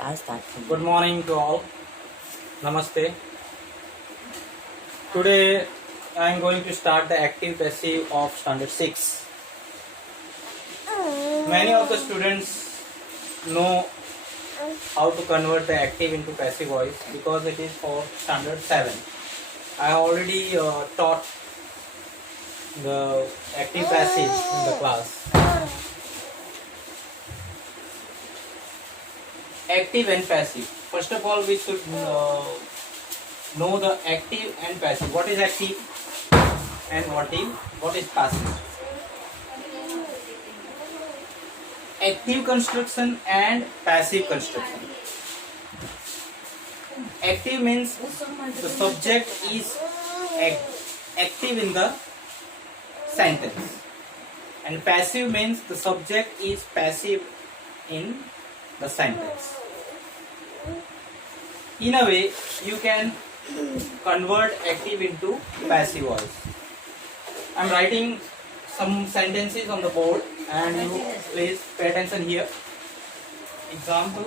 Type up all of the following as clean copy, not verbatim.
I'll start from Good morning to all. Namaste. Today I am going to start the active passive of standard 6. Many of the students know how to convert the active into passive voice because it is for standard 7. I already taught the active passive in the class. Active and passive. First of all, we should know the active and passive. What is active and what is passive? Active construction and passive construction. Active means the subject is active in the sentence, and passive means the subject is passive in the sentence. In a way, you can convert active into passive voice. I am writing some sentences on the board and you please pay attention here. Example.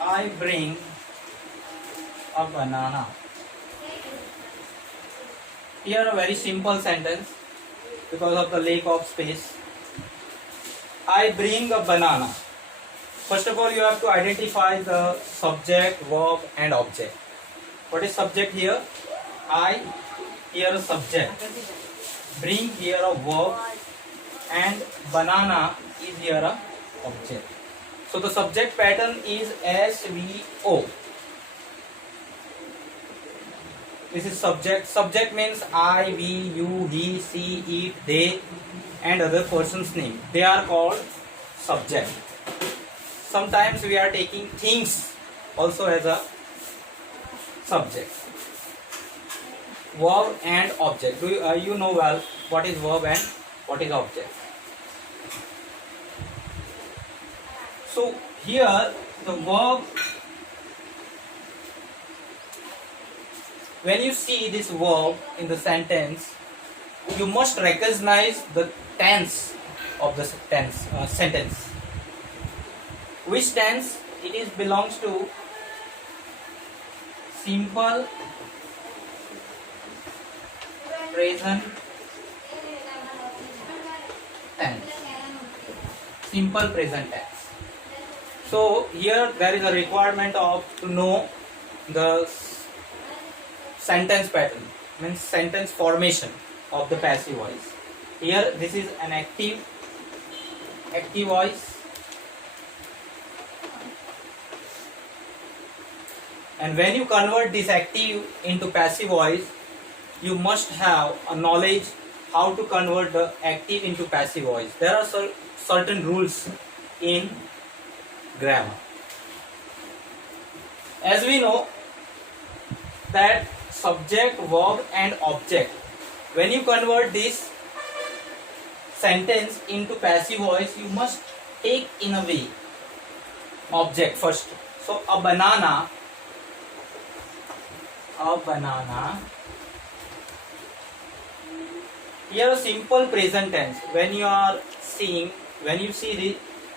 I bring a banana. Here a very simple sentence because of the lack of space. I bring a banana. First of all, you have to identify the subject, verb and object. What is subject here? I, here a subject. Bring here a verb and banana is here a object. So the subject pattern is SVO. This is subject. Subject means I, we, you, he, she, it, they and other person's name. They are called subject. Sometimes we are taking things also as a subject. Verb and object. Do you know well what is verb and what is object? So here the verb, when you see this verb in the sentence, you must recognize the tense of the sentence. Which tense? It is belongs to simple present tense. Simple present tense. So here there is a requirement of to know the sentence pattern, means sentence formation of the passive voice. Here this is an active voice, and when you convert this active into passive voice, you must have a knowledge how to convert the active into passive voice. There are certain rules in grammar. As we know that subject, verb and object, when you convert this sentence into passive voice, you must take in a way object first. So a banana, here a simple present tense. When you see the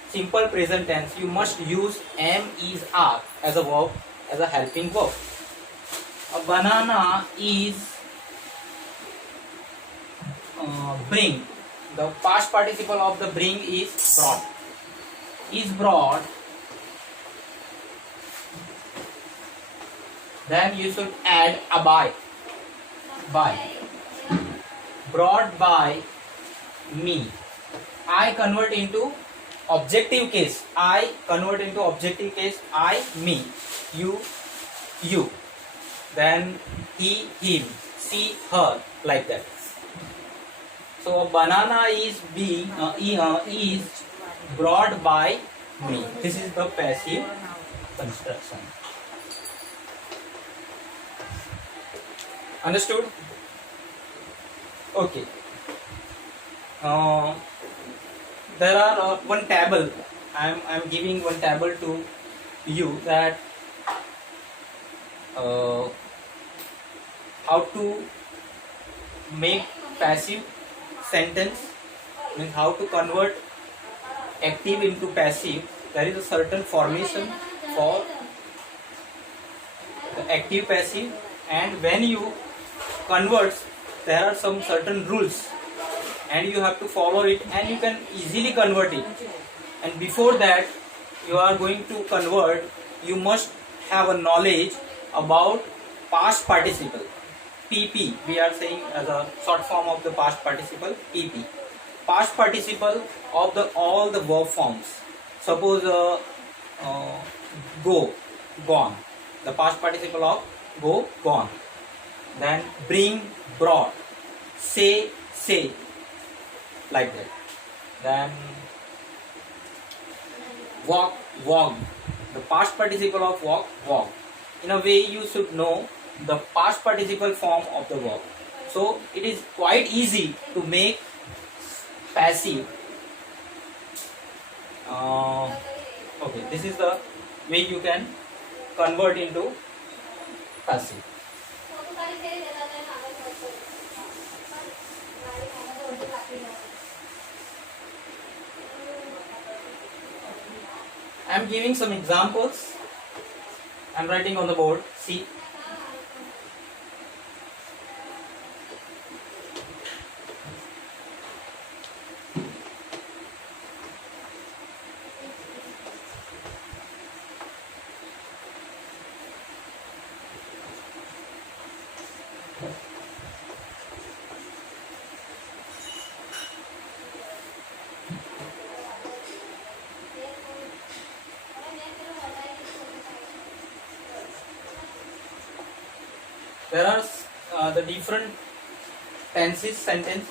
simple present tense, you must use am, is, are as a verb, as a helping verb. A banana is bring. The past participle of the bring is brought. Is brought. Then you should add a by. Brought by me. I convert into objective case. I, me. You. Then he, him. She, her. Like that. So a banana is is brought by me. This is the passive construction. Understood? Okay. There are one table. I'm giving one table to you that how to make passive sentence means how to convert active into passive. There is a certain formation for the active passive, and when you convert, there are some certain rules and you have to follow it, and you can easily convert it. And before that you are going to convert, you must have a knowledge about past participle, PP. We are saying as a short form of the past participle, PP. Past participle of the all the verb forms. Suppose go, gone. The past participle of go, gone. Then bring, brought. Say, say. Like that. Then walk, walked. The past participle of walk, walked. In a way, you should know the past participle form of the verb. So it is quite easy to make passive. Okay, this is the way you can convert into passive. I am giving some examples. I am writing on the board. See. There are the different tenses sentence.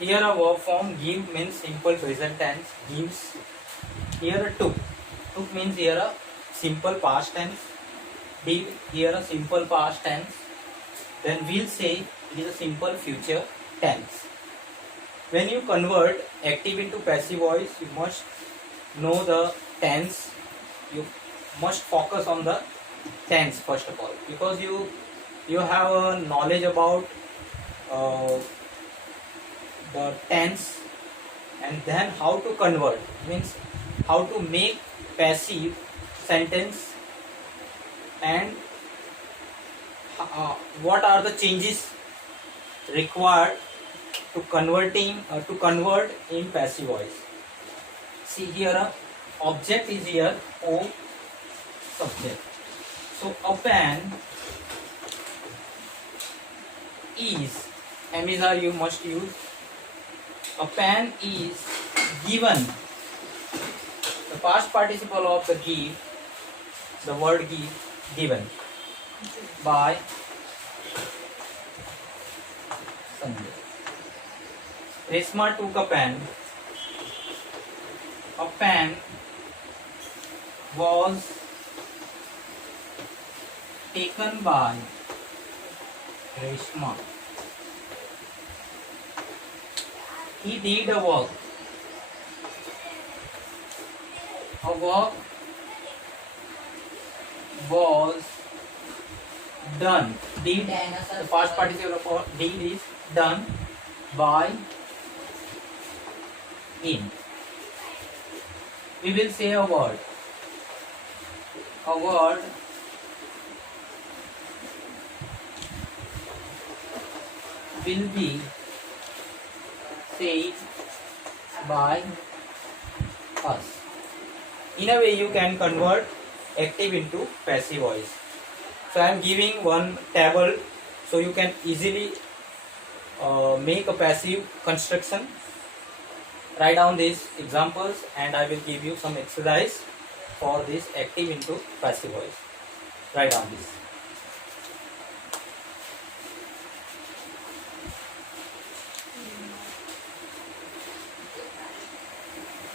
Here a verb form give means simple present tense, gives. Here a took. Took means here a simple past tense. Did here a simple past tense. Then will say it is a simple future tense. When you convert active into passive voice, you must know the tense. You must focus on the tense first of all, because you have a knowledge about the tense, and then how to convert means how to make passive sentence, and what are the changes required to convert in passive voice. See here, object is here O subject. So a pen is, M is R you must use. A pen is given. The past participle of the give, the word give, given by Sanjay. Resma took a pen. A pen was taken by Reshma. He did a work. A work was done. Did, the past participle of did is done by him. We will say a word. A word will be said by us. In a way, you can convert active into passive voice. So I am giving one table so you can easily make a passive construction. Write down these examples and I will give you some exercise for this active into passive voice. Write down this.